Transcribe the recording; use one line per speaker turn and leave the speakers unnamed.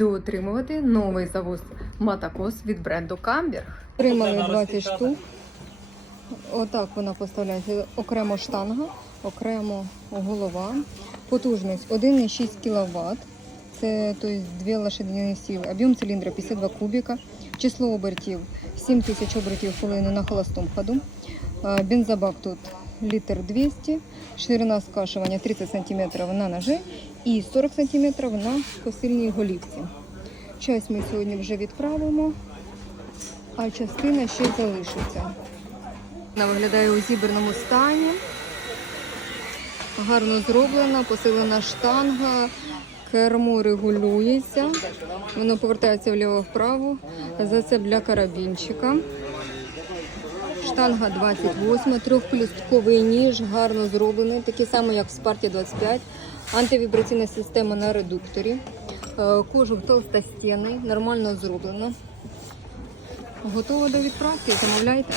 Буду отримувати новий завоз Матакос від бренду Камберг.
Отримали 20 штук. Отак вона поставляється. Окремо штанга, окремо голова. Потужність 1,6 кВт. Це тобто, 2 лошадині сили. Об'єм циліндра 52 кубіка. Число обертів 7 тисяч обертів хвилини на холостому ходу. Е, Бензобак тут літр 200. Ширина скашування 30 см на ножі і 40 см на посильній голівці. Часть ми сьогодні вже відправимо а частина ще залишиться. Вона виглядає у зібраному стані. Гарно зроблена, посилена штанга, кермо регулюється, воно повертається вліво-вправо, зацеп для карабінчика. Штанга 28, трьохплюстковий ніж, гарно зроблений, такий самий, як в Спарті 25, антивібраційна система на редукторі. Е, Кожух толстостінний, нормально зроблено. Готова до відправки, замовляйте.